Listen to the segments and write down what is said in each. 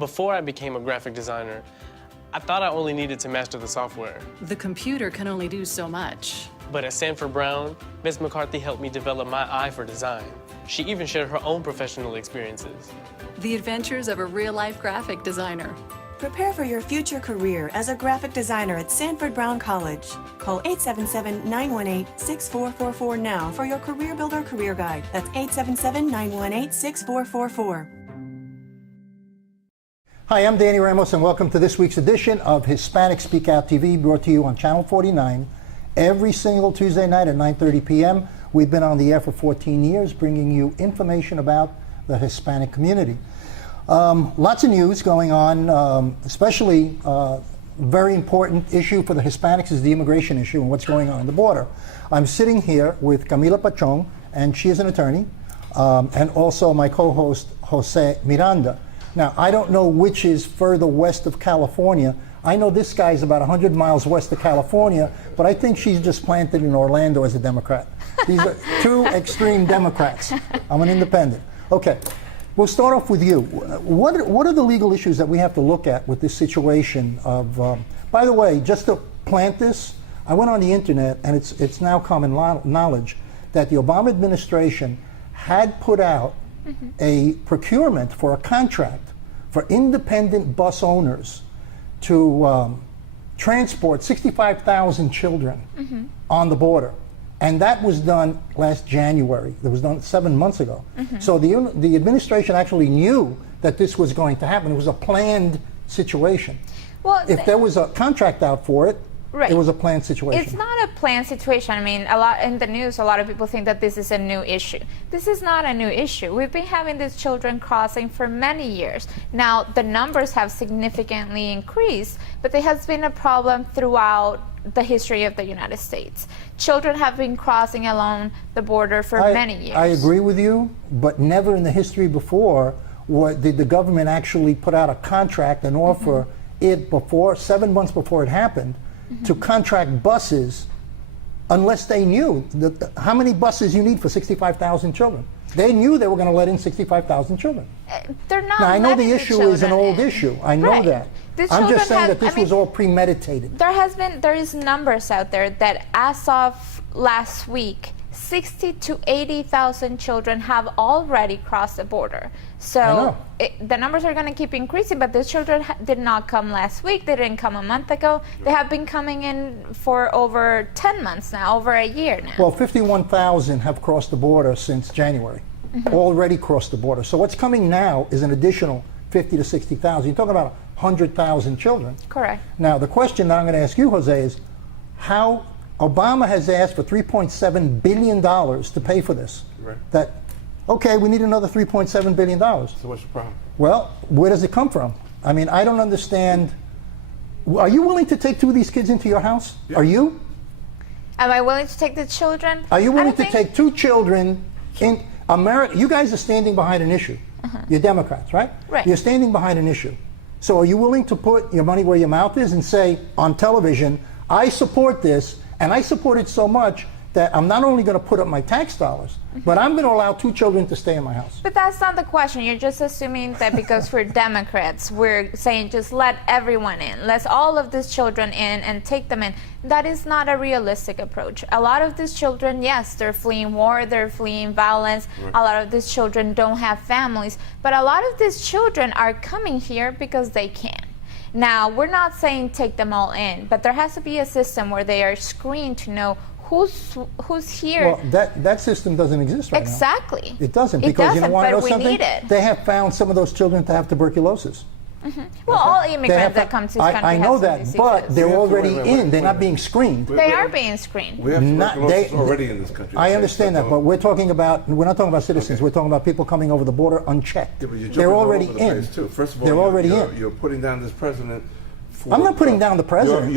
Before I became a graphic designer, I thought I only needed to master the software. The computer can only do so much. But at Sanford Brown, Ms. McCarthy helped me develop my eye for design. She even shared her own professional experiences. The adventures of a real-life graphic designer. Prepare for your future career as a graphic designer at Sanford Brown College. Call 877-918-6444 now for your Career Builder Career Guide. That's 877-918-6444. Hi, I'm Danny Ramos, and welcome to this week's edition of Hispanic SpeakOut TV, brought to you on Channel 49 every single Tuesday night at 9:30 p.m. We've been on the air for 14 years, bringing you information about the Hispanic community. Lots of news going on, especially very important issue for the Hispanics is the immigration issue and what's going on the border. I'm sitting here with Camila Pachon, and she is an attorney, and also my co-host, Jose Miranda. Now, I don't know which is further west of California. I know this guy's about 100 miles west of California, but I think she's just planted in Orlando as a Democrat. These are two extreme Democrats. I'm an independent. Okay, we'll start off with you. What are the legal issues that we have to look at with this situation of, by the way, just to plant this, I went on the internet, and it's now common knowledge that the Obama administration had put out a procurement for a contract for independent bus owners to transport 65,000 children on the border. And that was done last January. It was done 7 months ago. So the administration actually knew that this was going to happen. It was a planned situation. Well, if there was a contract out for it, it was a planned situation. It's not a planned situation. I mean, in the news, a lot of people think that this is a new issue. This is not a new issue. We've been having these children crossing for many years. Now, the numbers have significantly increased, but there has been a problem throughout the history of the United States. Children have been crossing along the border for many years. I agree with you, but never in the history before did the government actually put out a contract and offer it before, 7 months before it happened, to contract buses unless they knew how many buses you need for 65,000 children. They knew they were going to let in 65,000 children. They're not. Now, I know the issue is an old issue. I know that. I'm just saying that this was all premeditated. There is numbers out there that as of last week, 60 to 80,000 children have already crossed the border. So the numbers are going to keep increasing, but those children did not come last week. They didn't come a month ago. They have been coming in for over 10 months now, over a year now. Well, 51,000 have crossed the border since January, already crossed the border. So what's coming now is an additional 50 to 60,000. You're talking about 100,000 children. Correct. Now, the question that I'm going to ask you, Jose, is how Obama has asked for $3.7 billion to pay for this. Right. Okay, we need another $3.7 billion. So what's the problem? Well, where does it come from? I mean, I don't understand. Are you willing to take two of these kids into your house? Yeah. Are you? Am I willing to take the children? Are you willing to take two children in America? You guys are standing behind an issue. You're Democrats, right? Right. You're standing behind an issue. So are you willing to put your money where your mouth is and say on television, I support this, and I support it so much that I'm not only going to put up my tax dollars, but I'm going to allow two children to stay in my house. But that's not the question. You're just assuming that because we're Democrats, we're saying just let everyone in. Let all of these children in and take them in. That is not a realistic approach. A lot of these children, yes, they're fleeing war, they're fleeing violence. A lot of these children don't have families. But a lot of these children are coming here because they can. Now, we're not saying take them all in, but there has to be a system where they are screened to know who's here. Well, that system doesn't exist right now. Exactly. It doesn't, because you know why? But we need it. They have found some of those children to have tuberculosis. Well, all immigrants that come to this country I know have that, but they're already in. They're not being screened. They are being screened. We have tuberculosis already in this country. I understand that, but we're not talking about citizens. We're talking about people coming over the border unchecked. Yeah, but you're they're already all over the in. place too. First of all, they're already in. You're putting down this president. I'm not putting down the president.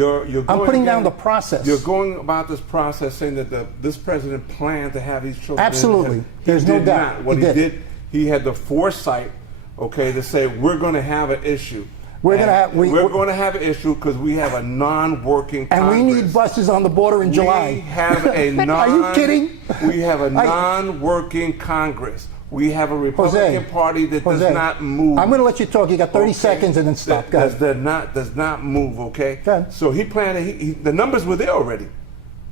I'm putting down the process. You're going about this process saying that this president planned to have these children. Absolutely. There's no doubt. What he did, he had the foresight, to say we're going to have an issue. We're going to have an issue because we have a non-working Congress. And we need buses on the border in July. We have a Are you kidding? We have a non-working Congress. We have a Republican Party that does not move. I'm going to let you talk. You got 30 seconds and then stop. Does not move, okay? Okay. So he planned, the numbers were there already.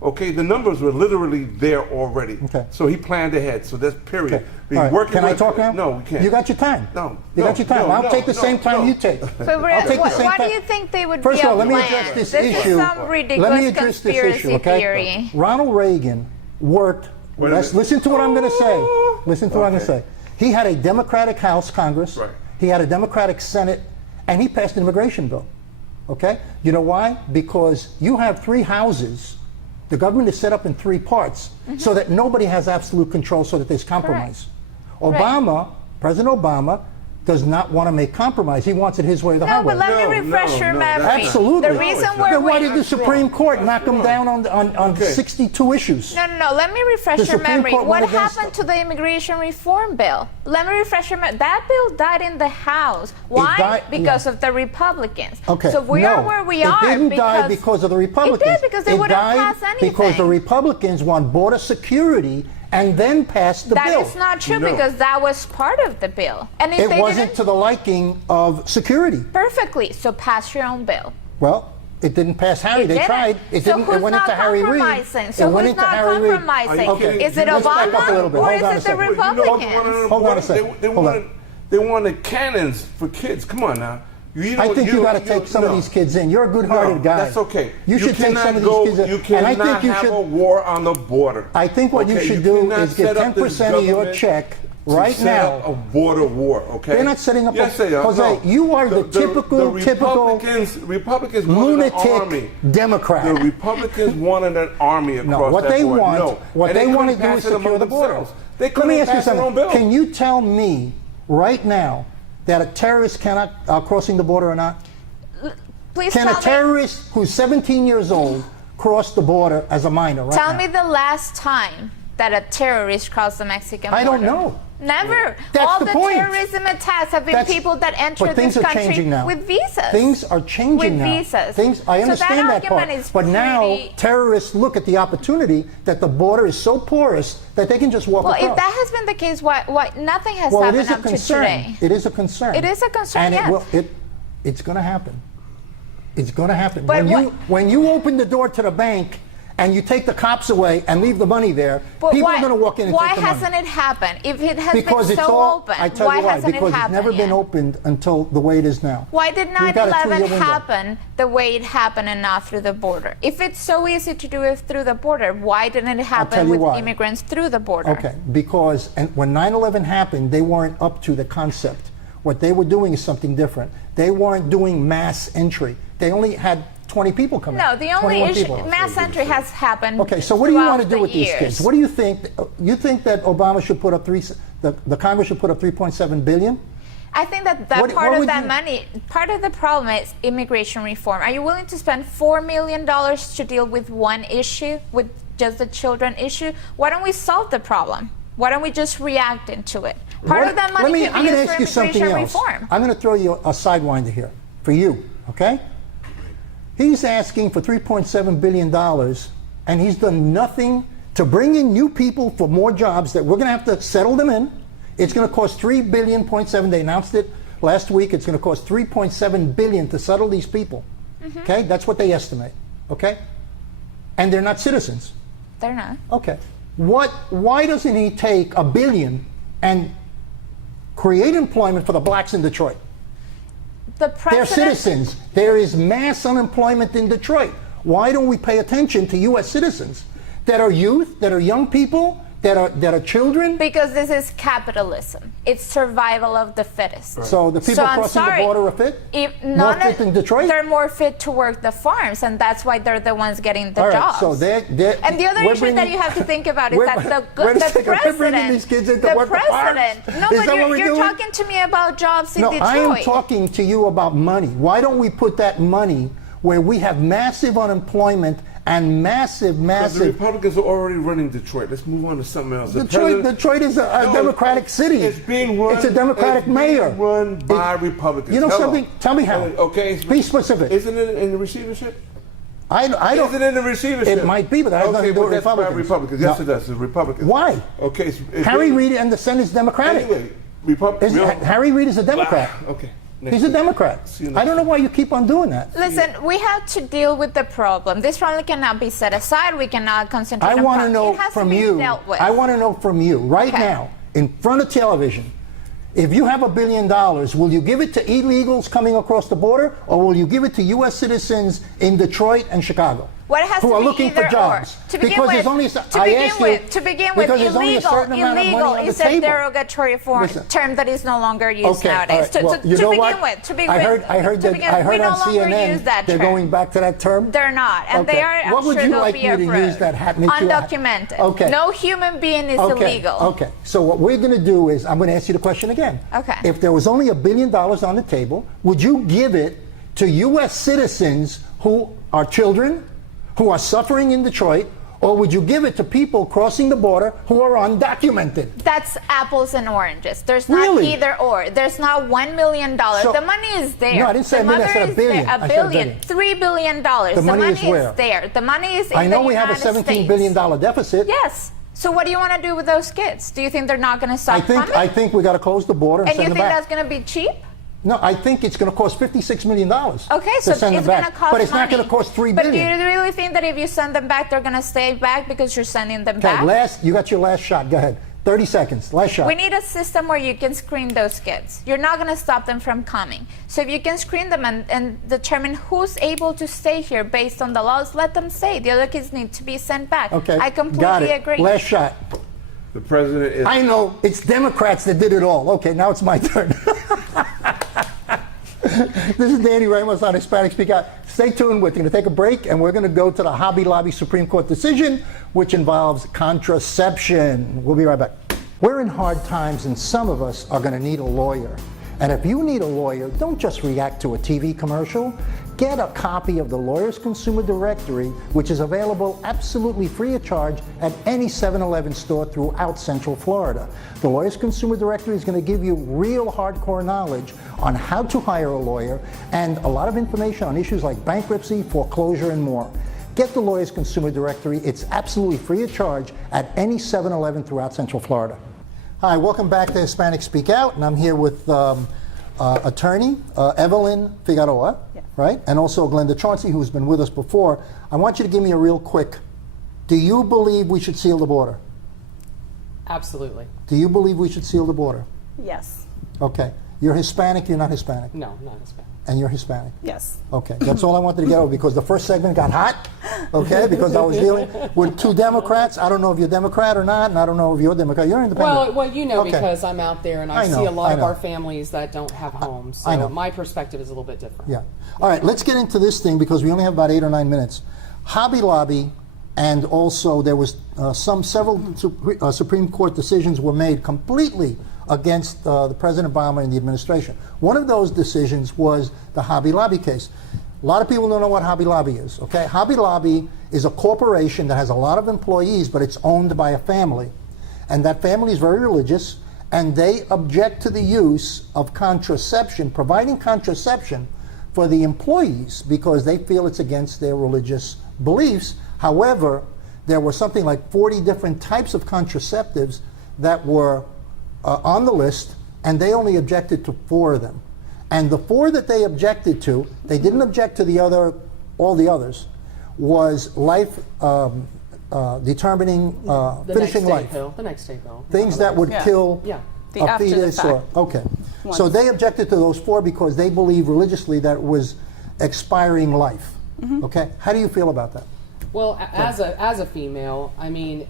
Okay, the numbers were literally there already. Okay. So he planned ahead. So that's period. Okay. All right. Can I talk now? No, we can't. You got your time. No. You got your time. I'll take the same time you take. But I'll take the same why do time. you think they would First be of all, a let me plan? address this This issue. is some ridiculous Let me address this conspiracy issue, okay? theory. Ronald Reagan worked. Listen to what I'm going to say. Listen to what I'm going to say. He had a Democratic House Congress. Right. He had a Democratic Senate, and he passed an immigration bill. Okay? You know why? Because you have 3 houses. The government is set up in 3 parts so that nobody has absolute control, so that there's compromise. Obama, President Obama, does not want to make compromise. He wants it his way or the No, highway. but let me refresh your memory. Absolutely. The reason why Then why did the Supreme Court knock him down on 62 issues? No. Let me refresh The your Supreme memory. Court What went against happened to the immigration reform bill? Let me refresh your memory. That bill died in the House. Why? Because of the Republicans. Okay. So we are where we are. It didn't die because of the Republicans. It did, because they wouldn't pass anything. Because the Republicans want border security and then passed the bill. That is not true, because that was part of the bill. And if It they wasn't didn't, to the liking of security. perfectly. So pass your own bill. Well, it didn't pass Harry. It They didn't. tried. It So didn't. who's It went not into Harry Reid. compromising? So It went who's into not Harry Reid. compromising? Okay. Is it Let's back Obama up a little bit. or Hold is on a it the second. Republicans? Hold on a second. They wanted cannons for kids. Come on now. I think you got to take some of these kids in. You're a good-hearted guy. That's okay. You should take some of these kids in. You cannot have a war on the border. I think what you should do is get 10% of your check right now. A border war, okay? They're not setting up. Yes, they are. Jose, No. you are the typical Republicans wanted an army. lunatic Democrat. The Republicans wanted an army across what that they border. want, No. what And they want to couldn't do pass is it secure among the border. themselves. They Let couldn't me ask you pass their own something. bill. Can you tell me right now that a terrorist cannot crossing the border or not? Please Can a tell me. terrorist who's 17 years old cross the border as a minor right Tell now? me the last time that a terrorist crossed the Mexican border. I don't know. Never. That's All the the point. terrorism attacks have been people that enter but this things are country changing now. with visas. Things are changing with now. visas. I So understand that part. argument is But now pretty- terrorists look at the opportunity that the border is so porous that they can just walk Well, across. if that has been the case, why nothing has Well, it happened is a up to concern. today? It is a concern. It is a concern, and yes. it's going to happen. It's going to happen. But when you open the door to the bank and you take the cops away and leave the money there, But people why, are going to walk in and why take the money. hasn't it happened? If it has Because been it's so all, open, I tell why you why, hasn't because it it's happened never been yet? opened until the way it is now. Why did We've got a 2-year 9/11 window. happen the way it happened and not through the border? If it's so easy to do it through the border, why didn't it tell happen you with why. immigrants through the border? Okay, because when 9/11 happened, they weren't up to the concept. What they were doing is something different. They weren't doing mass entry. They only had 20 people come in. No, the only 21 issue, people. mass entry has happened. Okay, so what do you throughout want to do the with these years. kids? What do you think? You think that Obama should put up the Congress should put up 3.7 billion? I think that What part of would that you- money, part of the problem is immigration reform. Are you willing to spend $4 million to deal with one issue, with just the children issue? Why don't we solve the problem? Why don't we just react into it? Part of that money could be I'm going to used ask for you something immigration else. reform. I'm going to throw you a sidewinder here for you, okay? He's asking for $3.7 billion, and he's done nothing to bring in new people for more jobs that we're going to have to settle them in. It's going to cost $3.7 billion. They announced it last week. It's going to cost $3.7 billion to settle these people. Okay? That's what they estimate. Okay? And they're not citizens. They're not. Okay. Why doesn't he take $1 billion and create employment for the blacks in Detroit? The They're president, citizens. There is mass unemployment in Detroit. Why don't we pay attention to U.S. citizens that are youth, that are young people, that are children? because this is capitalism. It's survival of the fittest. So the people I'm crossing sorry, the border are fit? If More none fit than Detroit? They're more fit to work the farms, and that's why they're the ones getting the All right, jobs. so they're and the other we're issue that bringing- you have to think about is Wait- that wait a the second, we're bringing these kids in to work the farms? No, Is but that what we're you're doing? talking to me about jobs in No, Detroit. I am talking to you about money. Why don't we put that money where we have massive unemployment and massive Because the Republicans are already running Detroit. Let's move on to something else. Detroit is a Democratic city. It's being run. It's a Democratic mayor. Being run by Republicans. You know Hello. something? Tell me how. Okay. Be specific. Isn't it in the receivership? I don't. Is it in the receivership? It might be, but that has nothing to do with that's by Republicans. Republicans. Yes, No. it does. It's Republicans. Why? Okay. Harry Reid and the Senate's Democratic. Anyway, Republicans. Harry Reid is a Democrat. Okay. He's a Democrat. I don't know why you keep on doing that. Listen, we have to deal with the problem. This problem cannot be set aside. We cannot concentrate I on want to problem. know It has from to be you. dealt with. I want to know from you right now, in front of television, if you have $1 billion, will you give it to illegals coming across the border, or will you give it to U.S. citizens in Detroit and Chicago? What has who to are be looking either for jobs? Or. To begin because with, there's only to begin with, illegal is a derogatory term that is no longer used nowadays. Right. Well, you know what? I heard on CNN they're going back to that term. They're not, and they are. I'm what would sure you they'll like be me to approved. use that hat? Undocumented. Okay. No human being is illegal. Okay. So what we're going to do is I'm going to ask you the question again. Okay. If there was only $1 billion on the table, would you give it to U.S. citizens who are children, who are suffering in Detroit, or would you give it to people crossing the border who are undocumented? That's apples and oranges. There's not Really? either or. There's not $1 million. So- the money is there. No, I didn't say the a million, I money said a is billion. there. I said a billion. $3 billion. The money is where? is there. The money is in I know the we have a United $17 billion deficit. Yes. So what do you want to do with those kids? Do you think they're not going to stop coming? I think we got to close the border and And you send think them back. that's going to be cheap? No, I think it's going to cost $56 million. Okay, so to send it's them going back. to cost But it's money. not going to cost $3 But do billion. you really think that if you send them back, they're going to stay back because you're sending them Okay, back? you got your last shot. Go ahead. 30 seconds. Last shot. We need a system where you can screen those kids. You're not going to stop them from coming. So if you can screen them and determine who's able to stay here based on the laws, let them stay. The other kids need to be sent back. Okay. I completely got it. agree. Last shot. The president is. I know. It's Democrats that did it all. Okay, now it's my turn. This is Danny Ramos on Hispanic Speak Out. Stay tuned. We're going to take a break, and we're going to go to the Hobby Lobby Supreme Court decision, which involves contraception. We'll be right back. We're in hard times, and some of us are going to need a lawyer. And if you need a lawyer, don't just react to a TV commercial. Get a copy of the Lawyers Consumer Directory, which is available absolutely free of charge at any 7-Eleven store throughout Central Florida. The Lawyers Consumer Directory is going to give you real hardcore knowledge on how to hire a lawyer and a lot of information on issues like bankruptcy, foreclosure, and more. Get the Lawyers Consumer Directory. It's absolutely free of charge at any 7-Eleven throughout Central Florida. Hi, welcome back to Hispanic Speak Out, and I'm here with attorney Evelyn Figueroa, right? And also Glenda Chauncey, who's been with us before. I want you to give me a real quick, do you believe we should seal the border? Absolutely. Do you believe we should seal the border? Yes. Okay. You're Hispanic, you're not Hispanic? No, not Hispanic. And you're Hispanic? Yes. Okay, that's all I wanted to get over because the first segment got hot, okay, because I was dealing with two Democrats. I don't know if you're Democrat or not, and I don't know if you're Democrat. You're independent. Well, you know, Okay. because I'm out there and I know, see a lot I of know. our families that don't have homes. I know. So my perspective is a little bit different. Yeah. All right, let's get into this thing because we only have about 8 or 9 minutes. Hobby Lobby, and also there was several Supreme Court decisions were made completely against the President Obama and the administration. One of those decisions was the Hobby Lobby case. A lot of people don't know what Hobby Lobby is, okay? Hobby Lobby is a corporation that has a lot of employees, but it's owned by a family. And that family is very religious, and they object to the use of contraception, providing contraception for the employees because they feel it's against their religious beliefs. However, there were something like 40 different types of contraceptives that were on the list, and they only objected to 4 of them. And the 4 that they objected to, they didn't object to all the others, was life determining, finishing life. The next day bill. Things that would kill Yeah. The a after the fetus or, fact okay. So they objected to those 4 because they believe religiously that it was expiring life. Okay, how do you feel about that? Well, as a female, I mean,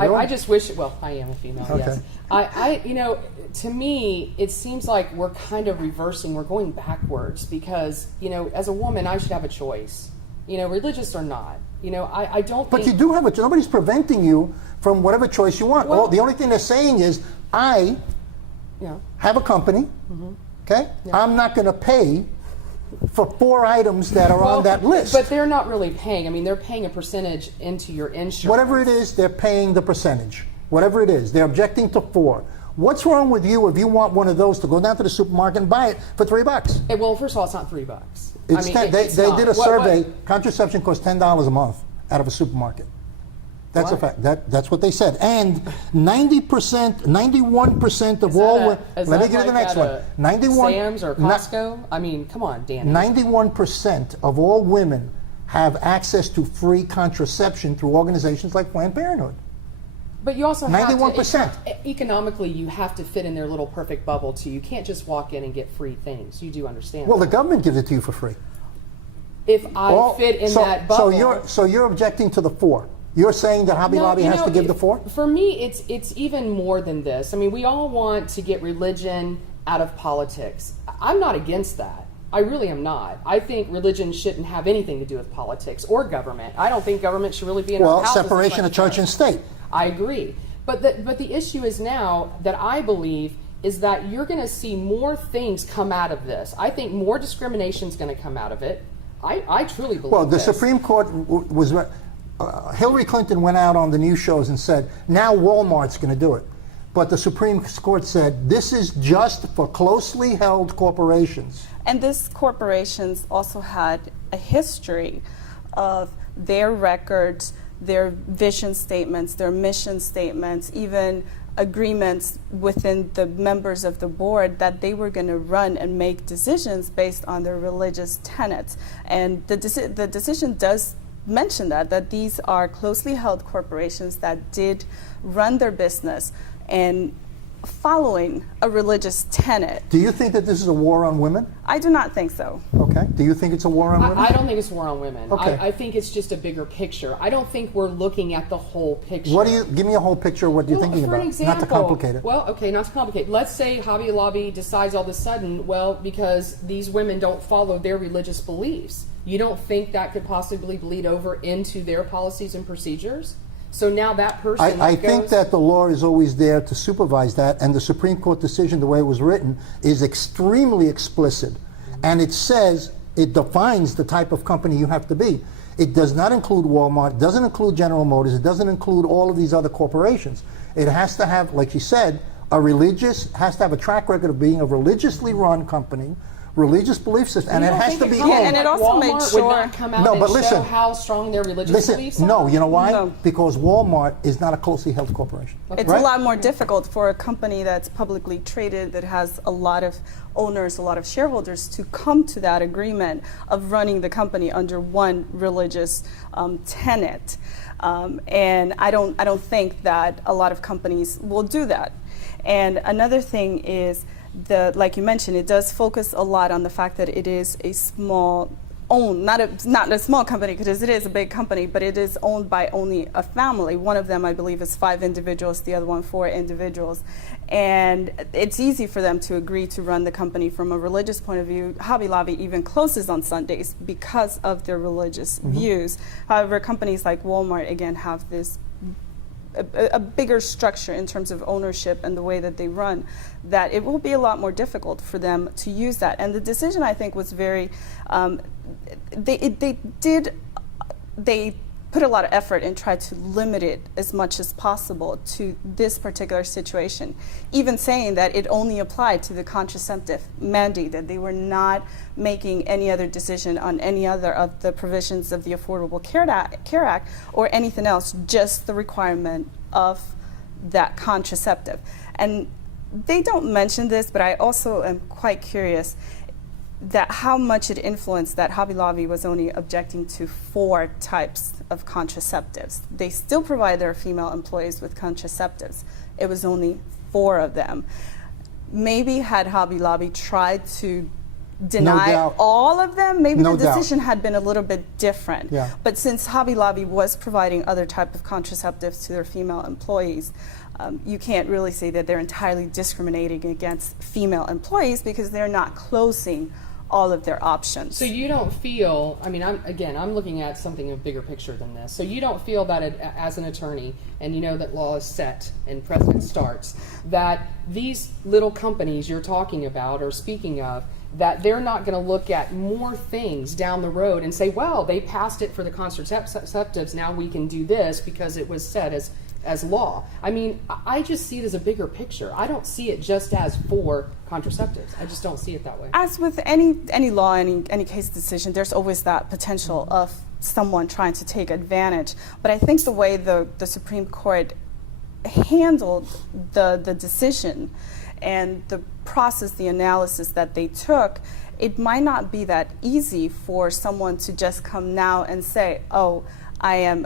Really? I just wish. Well, I am a female. Okay. Yes. You know, to me, it seems like we're kind of reversing. We're going backwards because, you know, as a woman, I should have a choice. You know, religious or not. You know, I don't. But think, you do have a. Nobody's preventing you from whatever choice you want. Well- The only thing they're saying is, I Yeah. have a company. Okay, I'm not going to pay for 4 items that are on that list. But they're not really paying. I mean, they're paying a percentage into your insurance. Whatever it is, they're paying the percentage. Whatever it is, they're objecting to 4. What's wrong with you if you want one of those to go down to the supermarket and buy it for $3? Well, first of all, it's not $3. It's they not. did a What- survey. Contraception costs $10 a month out of a supermarket. That's a fact. That's what they said. And 90%, 91% of all. Let me give you the next one. 91. Sam's or Costco. I mean, come on, Danny. 91% of all women have access to free contraception through organizations like Planned Parenthood. But you also have 91%. Economically, you have to fit in their little perfect bubble too. You can't just walk in and get free things. You do understand. Well, that. the government gives it to you for free. If I fit in that bubble, So you're objecting to the 4. You're saying that Hobby Lobby has to give the 4? For me, it's even more than this. I mean, we all want to get religion out of politics. I'm not against that. I really am not. I think religion shouldn't have anything to do with politics or government. I don't think government should really be in our houses. Well, separation of church and state. I agree. But the issue is now that I believe is that you're going to see more things come out of this. I think more discrimination is going to come out of it. I truly believe Well, the this. Supreme Court was... Hillary Clinton went out on the news shows and said, now Walmart's going to do it. But the Supreme Court said, this is just for closely held corporations. And these corporations also had a history of their records, their vision statements, their mission statements, even agreements within the members of the board that they were going to run and make decisions based on their religious tenets. And the decision does mention that these are closely held corporations that did run their business and following a religious tenet. Do you think that this is a war on women? I do not think so. Okay. Do you think it's a war on women? I don't think it's a war on women. Okay. I think it's just a bigger picture. I don't think we're looking at the whole picture. Give me a whole picture of what you're thinking for about. an example, Not to complicate it. Well, okay, not to complicate. Let's say Hobby Lobby decides all of a sudden, well, because these women don't follow their religious beliefs, you don't think that could possibly bleed over into their policies and procedures? So now that person I think that the law is always there to supervise that, and the Supreme Court decision, the way it was written, is extremely explicit. And it says, it defines the type of company you have to be. It does not include Walmart, doesn't include General Motors, it doesn't include all of these other corporations. It has to have, like you said, has to have a track record of being a religiously run company, religious belief system, and it has to be. And it also Walmart makes sure. would not come out No, but and listen. show how strong their religious beliefs are. No, you know why? No. Because Walmart is not a closely held corporation. It's right? a lot more difficult for a company that's publicly traded, that has a lot of owners, a lot of shareholders, to come to that agreement of running the company under one religious tenet. And I don't think that a lot of companies will do that. And another thing is, like you mentioned, it does focus a lot on the fact that it is a small owned, not a small company, because it is a big company, but it is owned by only a family. One of them, I believe, is 5 individuals, the other one 4 individuals. And it's easy for them to agree to run the company from a religious point of view. Hobby Lobby even closes on Sundays because of their religious views. However, companies like Walmart, again, have this a bigger structure in terms of ownership and the way that they run, that it will be a lot more difficult for them to use that. And the decision, I think, was very, they put a lot of effort and tried to limit it as much as possible to this particular situation, even saying that it only applied to the contraceptive mandate, that they were not making any other decision on any other of the provisions of the Affordable Care Act or anything else, just the requirement of that contraceptive. And they don't mention this, but I also am quite curious that how much it influenced that Hobby Lobby was only objecting to 4 types of contraceptives. They still provide their female employees with contraceptives. It was only 4 of them. Maybe had Hobby Lobby tried to deny all of them, maybe the decision had been a little bit different. Yeah. But since Hobby Lobby was providing other type of contraceptives to their female employees, you can't really say that they're entirely discriminating against female employees, because they're not closing all of their options. So you don't feel, I mean, I'm looking at something of a bigger picture than this. So you don't feel that as an attorney, and you know that law is set and precedent starts, that these little companies you're talking about or speaking of, that they're not going to look at more things down the road and say, well, they passed it for the contraceptives, now we can do this because it was set as as law. I mean, I just see it as a bigger picture. I don't see it just as for contraceptives. I just don't see it that way. As with any law, any case decision, there's always that potential of someone trying to take advantage. But I think the way the Supreme Court handled the decision and the process, the analysis that they took, it might not be that easy for someone to just come now and say, oh, I am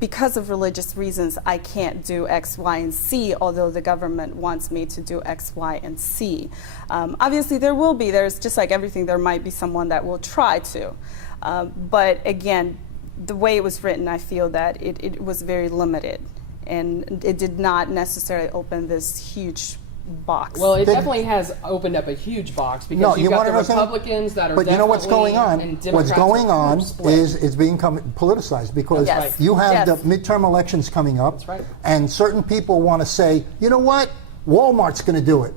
because of religious reasons, I can't do X, Y, and Z, although the government wants me to do X, Y, and Z. Obviously, there's just like everything, there might be someone that will try to. But again, the way it was written, I feel that it was very limited, and it did not necessarily open this huge box. Well, it definitely has opened up a huge box because you've got the Republicans that are but you know what's going on? and What's Democrats going on split. is it's being politicized because Yes. you have Yes. the midterm elections coming up, That's right. and certain people want to say, you know what, Walmart's going to do it,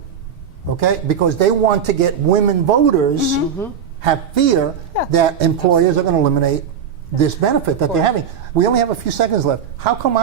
okay? Because they want to get women voters have fear that employers are going to eliminate this benefit that they're having. We only have a few seconds left. How come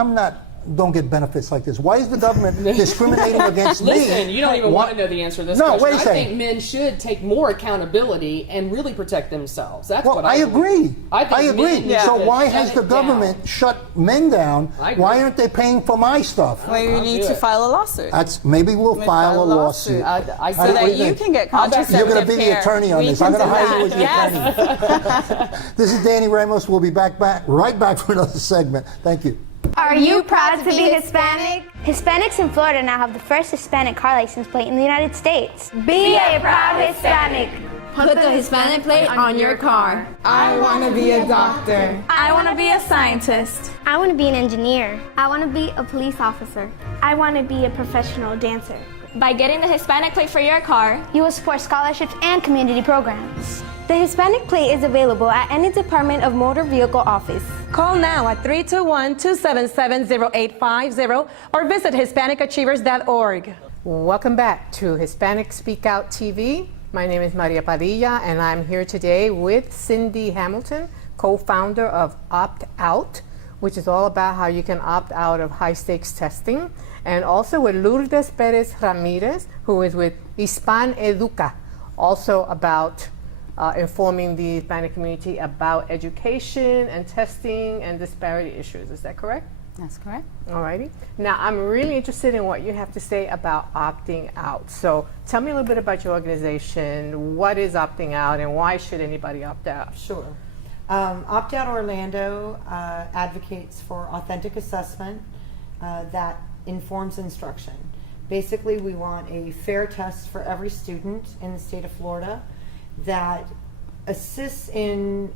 don't get benefits like this? Why is the government discriminating against me? Listen, you don't even want to know the answer to this No, question. wait a I second. think men should take more accountability and really protect themselves. That's Well, what I agree. I think agree. men need So to why shut has the it government down. shut men down? I agree. Why aren't they paying for my stuff? Maybe we need to file a lawsuit. Maybe we'll file a lawsuit. I So say that what do you you think? can get I'll bet contraceptive You're going to be the care. attorney on We this. can I'm going to do hire you as that. the attorney. This is Danny Ramos. We'll be right back for another segment. Thank you. Are you proud to be Hispanic? Hispanics in Florida now have the first Hispanic car license plate in the United States. Be a proud Hispanic. Put the Hispanic plate on your car. I want to be a doctor. I want to be a scientist. I want to be an engineer. I want to be a police officer. I want to be a professional dancer. By getting the Hispanic plate for your car, You will support scholarships and community programs. The Hispanic plate is available at any Department of Motor Vehicle office. Call now at 321-277-0850 or visit HispanicAchievers.org. Welcome back to Hispanic SpeakOut TV. My name is Maria Padilla, and I'm here today with Cindy Hamilton, co-founder of Opt Out, which is all about how you can opt out of high-stakes testing, and also with Lourdes Perez Ramirez, who is with Hispan Educa, also about informing the Hispanic community about education and testing and disparity issues. Is that correct? That's correct. Alrighty. Now, I'm really interested in what you have to say about opting out. So tell me a little bit about your organization. What is opting out, and why should anybody opt out? Sure. Opt Out Orlando advocates for authentic assessment that informs instruction. Basically, we want a fair test for every student in the state of Florida that assists in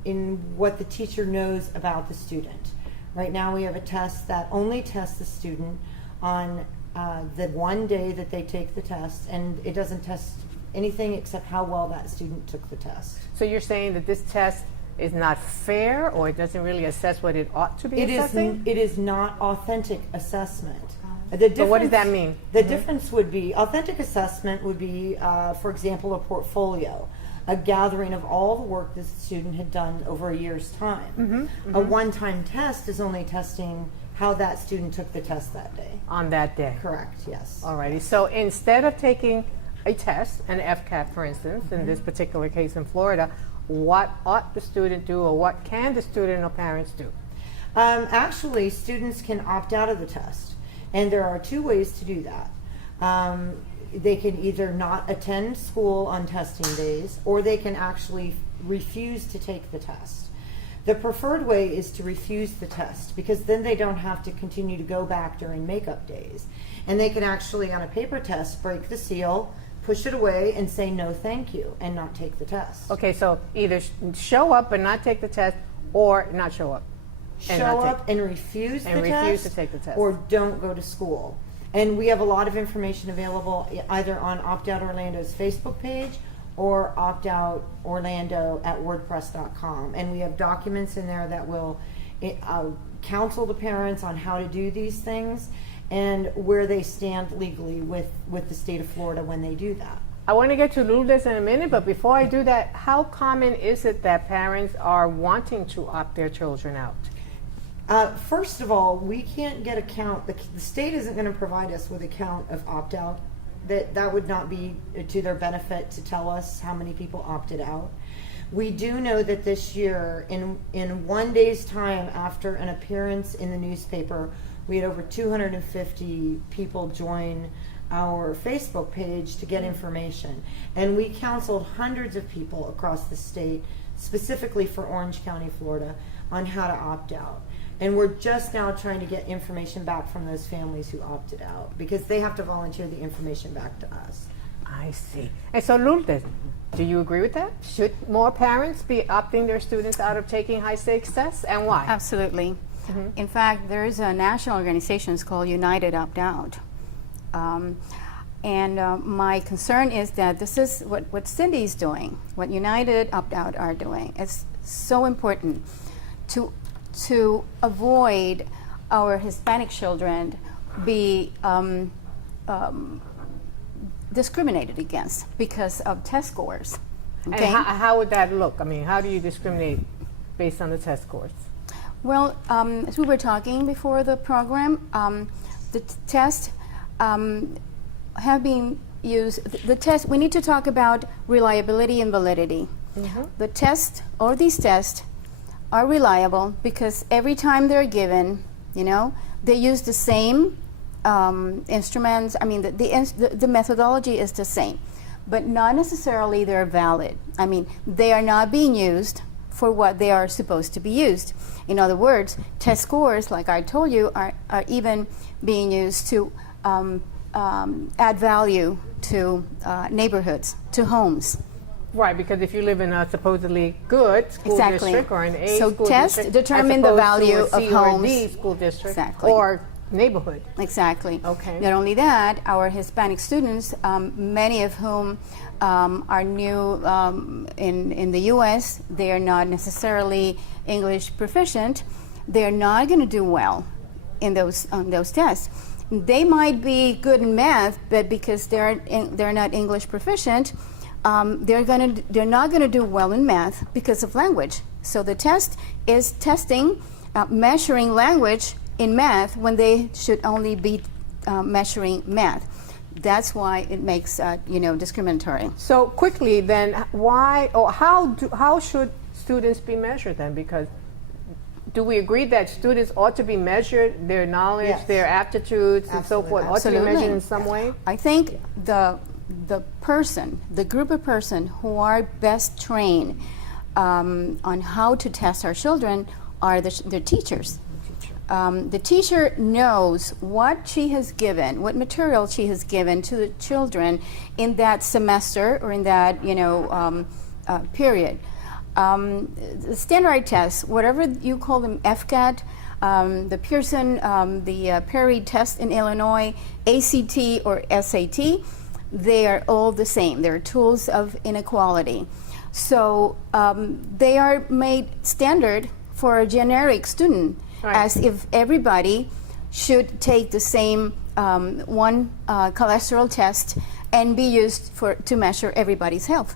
what the teacher knows about the student. Right now we have a test that only tests the student on the one day that they take the test, and it doesn't test anything except how well that student took the test. So you're saying that this test is not fair, or it doesn't really assess what it ought to be assessing? It is not authentic assessment. But what does that mean? The difference would be, authentic assessment would be, for example, a portfolio, a gathering of all the work the student had done over a year's time. A one-time test is only testing how that student took the test that day. On that day? Correct, yes. Alrighty, so instead of taking a test, an FCAT for instance, in this particular case in Florida, what ought the student do, or what can the student or parents do? Actually, students can opt out of the test, and there are two ways to do that. They can either not attend school on testing days, or they can actually refuse to take the test. The preferred way is to refuse the test, because then they don't have to continue to go back during makeup days. And they can actually, on a paper test, break the seal, push it away, and say no thank you, and not take the test. Okay, so either show up and not take the test, or not show up. Show up and refuse the test, refuse to take the test. or don't go to school. And we have a lot of information available either on Opt Out Orlando's Facebook page or Opt Out Orlando at WordPress.com. And we have documents in there that will counsel the parents on how to do these things and where they stand legally with the state of Florida when they do that. I want to get to Lourdes in a minute, but before I do that, how common is it that parents are wanting to opt their children out? First of all, we can't get a count. The state isn't going to provide us with a count of opt-out. That would not be to their benefit to tell us how many people opted out. We do know that this year, in 1 day's time after an appearance in the newspaper, we had over 250 people join our Facebook page to get information. And we counseled hundreds of people across the state, specifically for Orange County, Florida, on how to opt out. And we're just now trying to get information back from those families who opted out, because they have to volunteer the information back to us. I see. And so, Lourdes, do you agree with that? Should more parents be opting their students out of taking high-stakes tests, and why? Absolutely. In fact, there is a national organization called United Opt Out. My concern is that this is what Cindy's doing, what United Opt Out are doing. It's so important to avoid our Hispanic children be discriminated against because of test scores. Okay? And how would that look? I mean, how do you discriminate based on the test scores? Well, as we were talking before the program, the tests have been used. The test, we need to talk about reliability and validity. The test, or these tests, are reliable because every time they're given, they use the same instruments. I mean, the methodology is the same, but not necessarily they're valid. I mean, they are not being used for what they are supposed to be used. In other words, test scores, like I told you, are even being used to add value to neighborhoods, to homes. Right, because if you live in a supposedly good school district or an A school tests district, determine the value of homes. Or D school district or neighborhood. Exactly. Okay. Not only that, our Hispanic students, many of whom are new in the U.S., they are not necessarily English proficient. They are not going to do well in those tests. They might be good in math, but because they're not English proficient, they're not going to do well in math because of language. So the test is measuring language in math when they should only be measuring math. That's why it makes discriminatory. So quickly then, why or how should students be measured then? Because do we agree that students ought to be measured, their knowledge, Yes. their aptitudes, and so forth, ought to be measured in some way? I think the group of person who are best trained on how to test our children are the teachers. The teacher knows what she has given, what material she has given to the children in that semester or in that period. The standardized tests, whatever you call them, FCAT, the Pearson, the Perry test in Illinois, ACT or SAT, they are all the same. They're tools of inequality. So they are made standard for a generic student, as if everybody should take the same one cholesterol test and be used to measure everybody's health.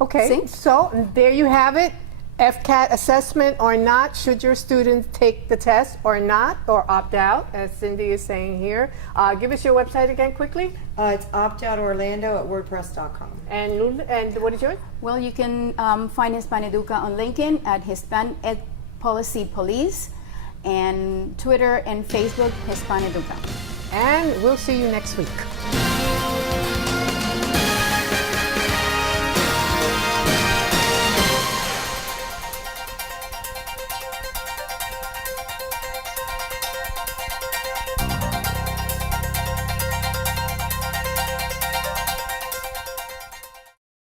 Okay, See? so there you have it. FCAT assessment or not, should your students take the test or not, or opt out, as Cindy is saying here. Give us your website again quickly. It's optoutorlando@wordpress.com. And what is yours? Well, you can find Hispaneduca on LinkedIn at Hispan Ed Policy Police, and Twitter and Facebook, Hispaneduca. And we'll see you next week.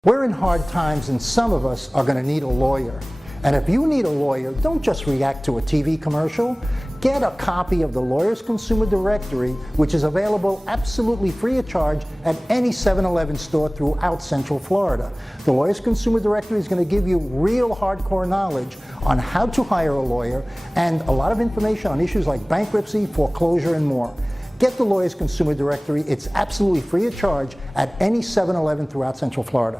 We're in hard times, and some of us are going to need a lawyer. And if you need a lawyer, don't just react to a TV commercial. Get a copy of the Lawyers Consumer Directory, which is available absolutely free of charge at any 7-Eleven store throughout Central Florida. The Lawyers Consumer Directory is going to give you real hardcore knowledge on how to hire a lawyer and a lot of information on issues like bankruptcy, foreclosure, and more. Get the Lawyers Consumer Directory. It's absolutely free of charge at any 7-Eleven throughout Central Florida.